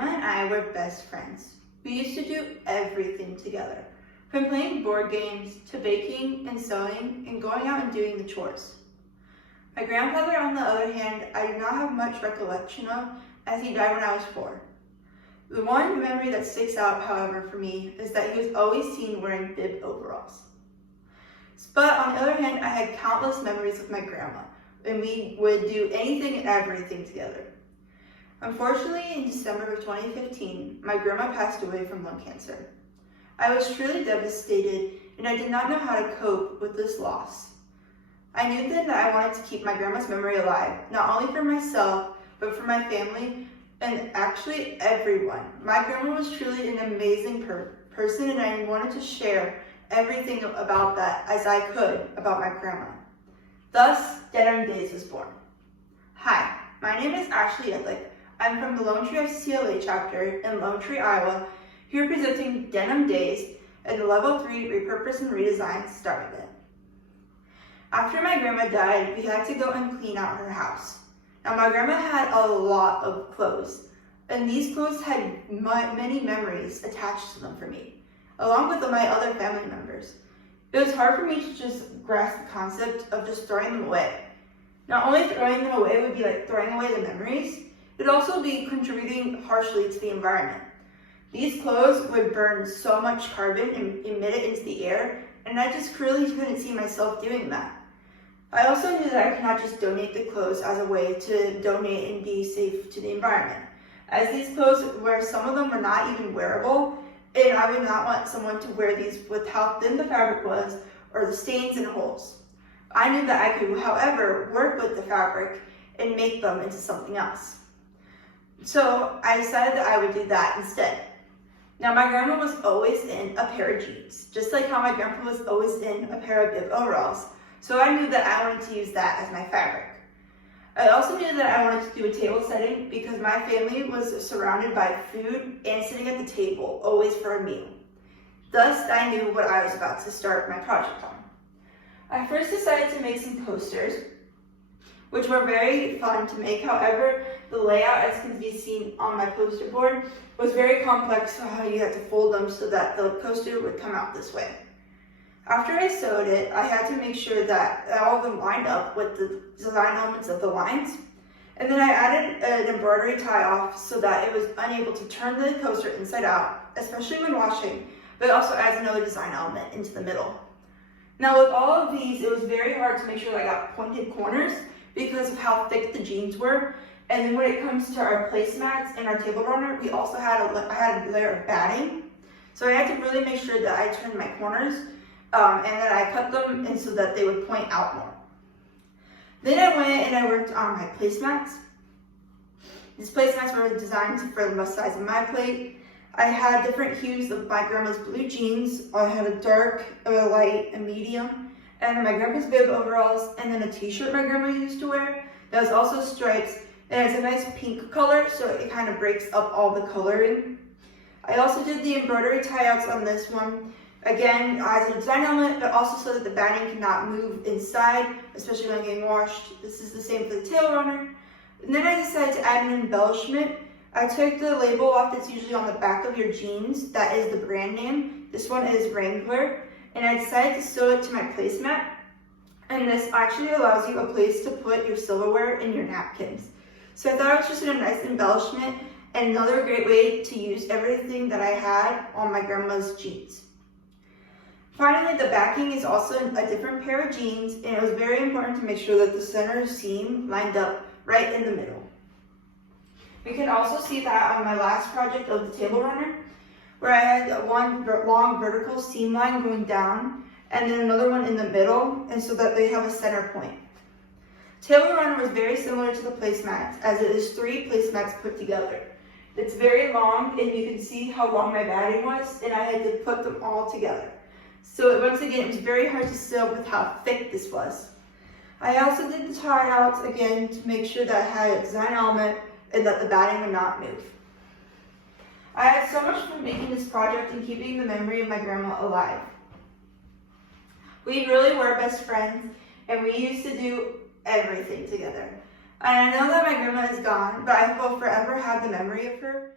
grandma and I were best friends. We used to do everything together, from playing board games to baking and sewing and going out and doing the chores. My grandfather, on the other hand, I do not have much recollection of, as he died when I was 4. The one memory that sticks out, however, for me is that he was always seen wearing bib overalls. But on the other hand, I had countless memories with my grandma, and we would do anything and everything together. Unfortunately, in December of 2015, my grandma passed away from lung cancer. I was truly devastated, and I did not know how to cope with this loss. I knew then that I wanted to keep my grandma's memory alive, not only for myself, but for my family, and actually everyone. My grandma was truly an amazing person, and I wanted to share everything about that as I could about my grandma. Thus, Denim Days was born. Hi, my name is Ashley Yedlik. I'm from the Lone Tree FCLA chapter in Lone Tree, Iowa, here presenting Denim Days and the Level 3 Repurpose and Redesign started it. After my grandma died, we had to go and clean out her house. Now, my grandma had a lot of clothes, and these clothes had many memories attached to them for me, along with my other family members. It was hard for me to just grasp the concept of just throwing them away. Not only throwing them away would be like throwing away the memories, it would also be contributing harshly to the environment. These clothes would burn so much carbon and emit it into the air, and I just really couldn't see myself doing that. I also knew that I could not just donate the clothes as a way to donate and be safe to the environment, as these clothes, where some of them were not even wearable, and I would not want someone to wear these with how thin the fabric was or the stains and holes. I knew that I could, however, work with the fabric and make them into something else. So I decided that I would do that instead. Now, my grandma was always in a pair of jeans, just like how my grandpa was always in a pair of bib overalls. So I knew that I wanted to use that as my fabric. I also knew that I wanted to do a table setting because my family was surrounded by food and sitting at the table, always for a meal. Thus, I knew what I was about to start my project on. I first decided to make some posters, which were very fun to make. However, the layout, as can be seen on my poster board, was very complex, so how you had to fold them so that the poster would come out this way. After I sewed it, I had to make sure that all of them lined up with the design elements of the lines. And then I added an embroidery tie-off so that it was unable to turn the poster inside out, especially when washing, but it also adds another design element into the middle. Now, with all of these, it was very hard to make sure that I got pointed corners because of how thick the jeans were. And then when it comes to our placemats and our table runner, we also had I had a layer of batting. So I had to really make sure that I turned my corners and that I cut them in so that they would point out more. Then I went and I worked on my placemats. These placemats were designed for the size of my plate. I had different hues of my grandma's blue jeans. I had a dark, a light, a medium, and my grandpa's bib overalls, and then a t-shirt my grandma used to wear that was also stripes, and it's a nice pink color, so it kind of breaks up all the coloring. I also did the embroidery tie-outs on this one, again, as a design element, but also so that the batting cannot move inside, especially when getting washed. This is the same for the tail runner. And then I decided to add an embellishment. I took the label off that's usually on the back of your jeans. That is the brand name. This one is Wrangler. And I decided to sew it to my placemat. And this actually allows you a place to put your silverware and your napkins. So I thought it was just a nice embellishment and another great way to use everything that I had on my grandma's jeans. Finally, the backing is also a different pair of jeans, and it was very important to make sure that the center seam lined up right in the middle. We can also see that on my last project of the table runner, where I had one long vertical seam line going down, and then another one in the middle, and so that they have a center point. Table runner was very similar to the placemats, as it is 3 placemats put together. It's very long, and you can see how long my batting was, and I had to put them all together. So once again, it was very hard to sew with how thick this was. I also did the tie-outs again to make sure that I had a design element and that the batting would not move. I had so much fun making this project and keeping the memory of my grandma alive. We really were best friends, and we used to do everything together. And I know that my grandma is gone, but I will forever have the memory of her.